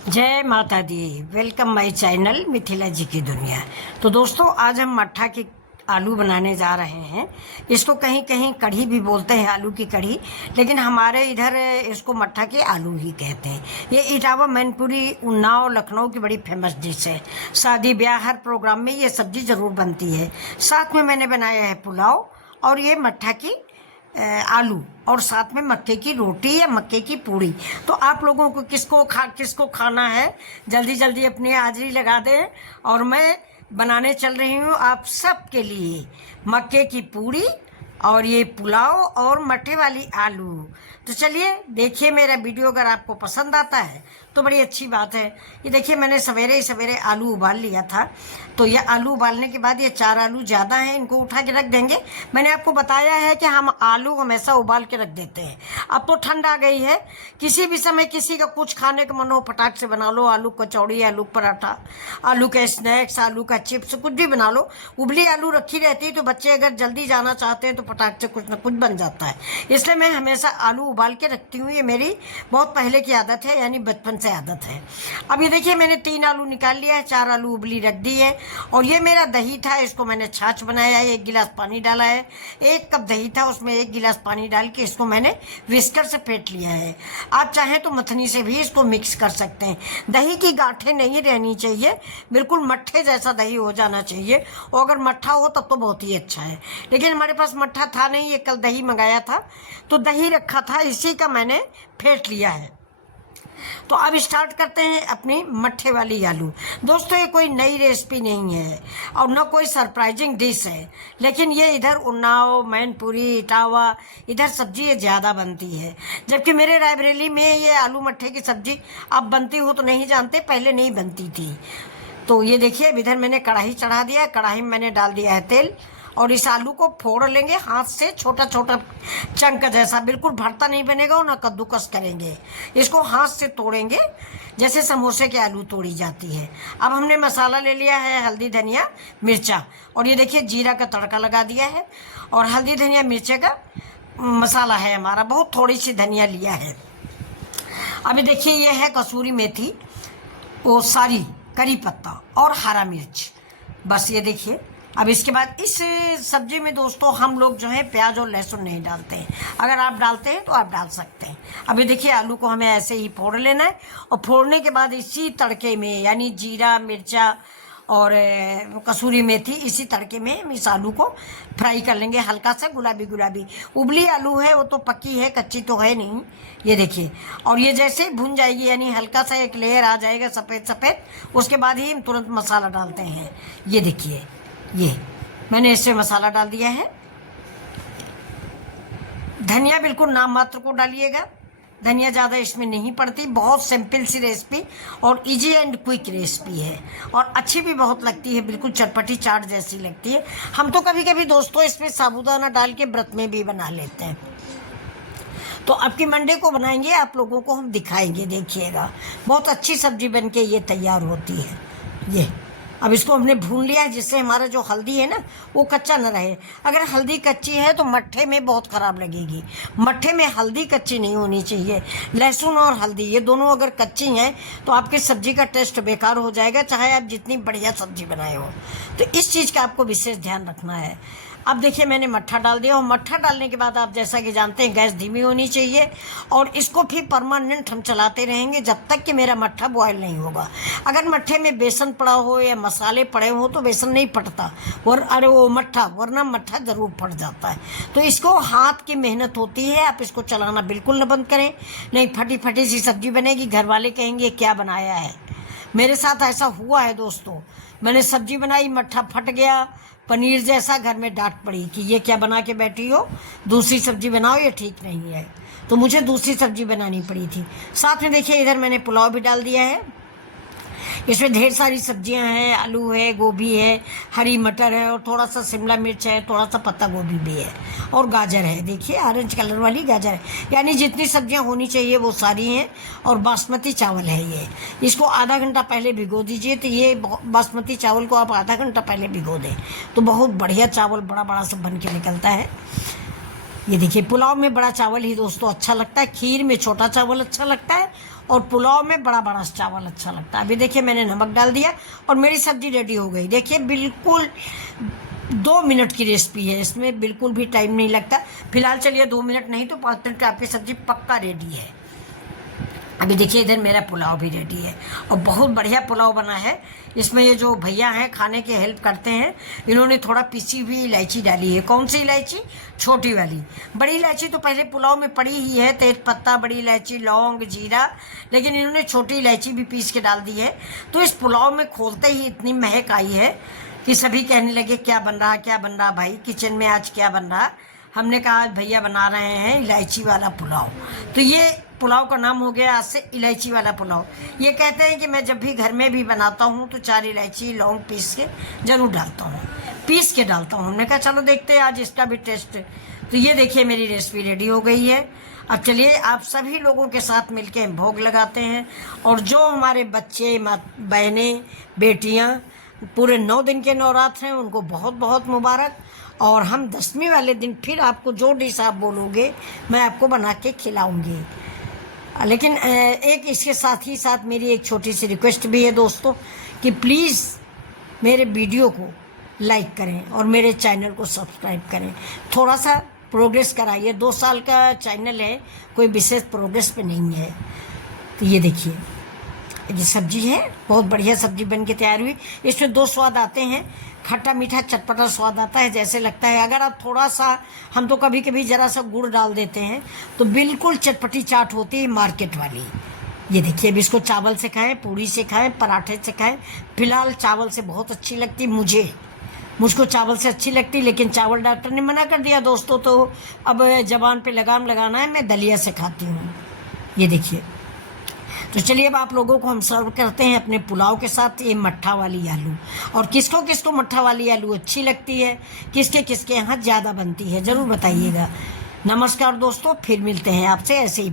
जय माता दी। Welcome my channel Mithila जी की दुनिया। तो दोस्तों, आज हम मट्ठा की आलू बनाने जा रहे हैं। इसको कहीं कहीं कढ़ी भी बोलते हैं, आलू की कढ़ी, लेकिन हमारे इधर इसको मट्ठा के आलू ही कहते हैं। ये इटावा, मैनपुरी, उन्नाव, लखनऊ की बड़ी फेमस डिश है। शादी ब्याह हर प्रोग्राम में ये सब्जी ज़रूर बनती है। साथ में मैंने बनाया है पुलाव और ये मट्ठा की आलू, और साथ में मक्के की रोटी या मक्के की पूड़ी। तो आप लोगों को किसको खाना है, जल्दी जल्दी अपनी हाजिरी लगा दें। और मैं बनाने चल रही हूँ आप सब के लिए मक्के की पूड़ी और ये पुलाव और मट्ठे वाली आलू। तो चलिए देखिए मेरा वीडियो। अगर आपको पसंद आता है तो बड़ी अच्छी बात है। ये देखिए, मैंने सवेरे ही सवेरे आलू उबाल लिया था। तो ये आलू उबालने के बाद ये 4 आलू ज़्यादा हैं, इनको उठा के रख देंगे। मैंने आपको बताया है कि हम आलू हमेशा उबाल के रख देते हैं। अब तो ठंड आ गई है, किसी भी समय किसी का कुछ खाने का मन हो, फटाक से बना लो। आलू कचौड़ी, आलू पराठा, आलू का स्नैक्स, आलू का चिप्स, कुछ भी बना लो। उबली आलू रखी रहती है तो बच्चे अगर जल्दी जाना चाहते हैं तो फटाक से कुछ ना कुछ बन जाता है। इसलिए मैं हमेशा आलू उबाल के रखती हूँ। ये मेरी बहुत पहले की आदत है, यानी बचपन से आदत है। अब ये देखिए, मैंने 3 आलू निकाल लिया है, 4 आलू उबली रख दी है। और ये मेरा दही था, इसको मैंने छाछ बनाया है। 1 गिलास पानी डाला है। 1 कप दही था, उसमें 1 गिलास पानी डाल के इसको मैंने विस्कर से फेंट लिया है। आप चाहें तो मथनी से भी इसको मिक्स कर सकते हैं। दही की गांठें नहीं रहनी चाहिए, बिल्कुल मट्ठे जैसा दही हो जाना चाहिए। और अगर मट्ठा हो तब तो बहुत ही अच्छा है, लेकिन हमारे पास मट्ठा था नहीं। ये कल दही मंगाया था तो दही रखा था, इसी का मैंने फेंट लिया है। तो अब स्टार्ट करते हैं अपनी मट्ठे वाली आलू। दोस्तों, ये कोई नई रेसिपी नहीं है और न कोई सरप्राइजिंग डिश है, लेकिन ये इधर उन्नाव, मैनपुरी, इटावा, इधर सब्जी ये ज़्यादा बनती है। जबकि मेरे रायबरेली में ये आलू मट्ठे की सब्जी अब बनती हो तो नहीं जानते, पहले नहीं बनती थी। तो ये देखिए, इधर मैंने कढ़ाई चढ़ा दिया। कढ़ाई में मैंने डाल दिया है तेल और इस आलू को फोड़ लेंगे हाथ से, छोटा छोटा चंक जैसा। बिल्कुल भरता नहीं बनेगा और ना कद्दूकस करेंगे, इसको हाथ से तोड़ेंगे जैसे समोसे के आलू तोड़ी जाती है। अब हमने मसाला ले लिया है, हल्दी, धनिया, मिर्चा, और ये देखिए जीरा का तड़का लगा दिया है। और हल्दी, धनिया, मिर्चे का मसाला है हमारा, बहुत थोड़ी सी धनिया लिया है। अभी देखिए, ये है कसूरी मेथी, वो सारी, करी पत्ता और हरा मिर्च, बस ये देखिए। अब इसके बाद इस सब्जी में दोस्तों हम लोग जो है प्याज और लहसुन नहीं डालते हैं। अगर आप डालते हैं तो आप डाल सकते हैं। अभी देखिए, आलू को हमें ऐसे ही फोड़ लेना है और फोड़ने के बाद इसी तड़के में, यानी जीरा, मिर्चा और कसूरी मेथी, इसी तड़के में हम इस आलू को फ्राई कर लेंगे, हल्का सा गुलाबी गुलाबी। उबली आलू है, वो तो पक्की है, कच्ची तो है नहीं। ये देखिए, और ये जैसे भुन जाएगी, यानी हल्का सा एक लेयर आ जाएगा सफ़ेद सफ़ेद, उसके बाद ही हम तुरंत मसाला डालते हैं। ये देखिए, ये मैंने इसमें मसाला डाल दिया है। धनिया बिल्कुल नाम मात्र को डालिएगा, धनिया ज़्यादा इसमें नहीं पड़ती। बहुत सिंपल सी रेसिपी और इजी एंड क्विक रेसिपी है, और अच्छी भी बहुत लगती है, बिल्कुल चटपटी चाट जैसी लगती है। हम तो कभी कभी दोस्तों इसमें साबूदाना डाल के व्रत में भी बना लेते हैं। तो आपकी मंडे को बनाएंगे, आप लोगों को हम दिखाएंगे, देखिएगा। बहुत अच्छी सब्जी बन के ये तैयार होती है। ये अब इसको हमने भून लिया है, जिससे हमारा जो हल्दी है ना वो कच्चा न रहे। अगर हल्दी कच्ची है तो मट्ठे में बहुत ख़राब लगेगी। मट्ठे में हल्दी कच्ची नहीं होनी चाहिए। लहसुन और हल्दी ये दोनों अगर कच्ची हैं तो आपकी सब्ज़ी का टेस्ट बेकार हो जाएगा, चाहे आप जितनी बढ़िया सब्ज़ी बनाए हो। तो इस चीज़ का आपको विशेष ध्यान रखना है। अब देखिए, मैंने मट्ठा डाल दिया, और मट्ठा डालने के बाद आप जैसा कि जानते हैं गैस धीमी होनी चाहिए, और इसको फिर परमानेंट हम चलाते रहेंगे जब तक कि मेरा मट्ठा बॉयल नहीं होगा। अगर मट्ठे में बेसन पड़ा हो या मसाले पड़े हो तो बेसन नहीं पड़ता, वरना मट्ठा ज़रूर फट जाता है। तो इसको हाथ की मेहनत होती है, आप इसको चलाना बिल्कुल न बंद करें, नहीं फटी फटी सी सब्जी बनेगी, घर वाले कहेंगे क्या बनाया है। मेरे साथ ऐसा हुआ है दोस्तों, मैंने सब्जी बनाई, मट्ठा फट गया, पनीर जैसा, घर में डांट पड़ी कि ये क्या बना के बैठी हो, दूसरी सब्जी बनाओ, ये ठीक नहीं है। तो मुझे दूसरी सब्जी बनानी पड़ी थी। साथ में देखिए, इधर मैंने पुलाव भी डाल दिया है। इसमें ढेर सारी सब्जियां हैं, आलू है, गोभी है, हरी मटर है, और थोड़ा सा शिमला मिर्च है, थोड़ा सा पत्ता गोभी भी है, और गाजर है। देखिए, ऑरेंज कलर वाली गाजर है, यानी जितनी सब्जियां होनी चाहिए वो सारी हैं। और बासमती चावल है ये, इसको आधा घंटा पहले भिगो दीजिए। तो ये बासमती चावल को आप आधा घंटा पहले भिगो दें तो बहुत बढ़िया चावल बड़ा बड़ा सा बन के निकलता है। ये देखिए, पुलाव में बड़ा चावल ही दोस्तों अच्छा लगता है, खीर में छोटा चावल अच्छा लगता है और पुलाव में बड़ा बड़ा चावल अच्छा लगता है। अभी देखिए मैंने नमक डाल दिया और मेरी सब्जी रेडी हो गई। देखिए बिल्कुल 2 मिनट की रेसिपी है, इसमें बिल्कुल भी टाइम नहीं लगता। फिलहाल चलिए 2 मिनट नहीं तो 5 मिनट में आपकी सब्जी पक्का रेडी है। अभी देखिए इधर मेरा पुलाव भी रेडी है और बहुत बढ़िया पुलाव बना है। इसमें ये जो भैया हैं खाने के हेल्प करते हैं, इन्होंने थोड़ा पिसी हुई इलायची डाली है। कौन सी इलायची? छोटी वाली। बड़ी इलायची तो पहले पुलाव में पड़ी ही है, तेज पत्ता, बड़ी इलायची, लौंग, जीरा, लेकिन इन्होंने छोटी इलायची भी पीस के डाल दी है। तो इस पुलाव में खोलते ही इतनी महक आई है कि सभी कहने लगे क्या बन रहा, क्या बन रहा भाई, किचन में आज क्या बन रहा। हमने कहा भैया बना रहे हैं इलायची वाला पुलाव। तो ये पुलाव का नाम हो गया आज से इलायची वाला पुलाव। ये कहते हैं कि मैं जब भी घर में भी बनाता हूँ तो 4 इलायची लौंग पीस के ज़रूर डालता हूँ, पीस के डालता हूँ। हमने कहा चलो देखते हैं आज इसका भी टेस्ट। तो ये देखिए मेरी रेसिपी रेडी हो गई है। अब चलिए आप सभी लोगों के साथ मिलके भोग लगाते हैं। और जो हमारे बच्चे, बहनें, बेटियाँ पूरे 9 दिन के नवरात्र हैं, उनको बहुत बहुत मुबारक। और हम 10वीं वाले दिन फिर आपको जो डिश आप बोलोगे मैं आपको बना के खिलाऊंगी। लेकिन एक इसके साथ ही साथ मेरी एक छोटी सी रिक्वेस्ट भी है दोस्तों कि प्लीज़ मेरे वीडियो को लाइक करें और मेरे चैनल को सब्सक्राइब करें। थोड़ा सा प्रोग्रेस कराइए, 2 साल का चैनल है, कोई विशेष प्रोग्रेस पे नहीं है। तो ये देखिए ये सब्जी है, बहुत बढ़िया सब्जी बन के तैयार हुई। इसमें 2 स्वाद आते हैं, खट्टा मीठा चटपटा स्वाद आता है। जैसे लगता है अगर आप थोड़ा सा, हम तो कभी कभी ज़रा सा गुड़ डाल देते हैं तो बिल्कुल चटपटी चाट होती है मार्केट वाली। ये देखिए अब इसको चावल से खाएं, पूड़ी से खाएं, पराठे से खाएं। फिलहाल चावल से बहुत अच्छी लगती मुझको चावल से अच्छी लगती, लेकिन चावल डॉक्टर ने मना कर दिया दोस्तों। तो अब जबान पे लगाम लगाना है, मैं दलिया से खाती हूँ। ये देखिए, तो चलिए अब आप लोगों को हम सर्व करते हैं अपने पुलाव के साथ ये मट्ठा वाली आलू। और किसको किसको मट्ठा वाली आलू अच्छी लगती है, किसके किसके यहाँ ज़्यादा बनती है, ज़रूर बताइएगा। नमस्कार दोस्तों, फिर मिलते हैं आपसे ऐसे ही।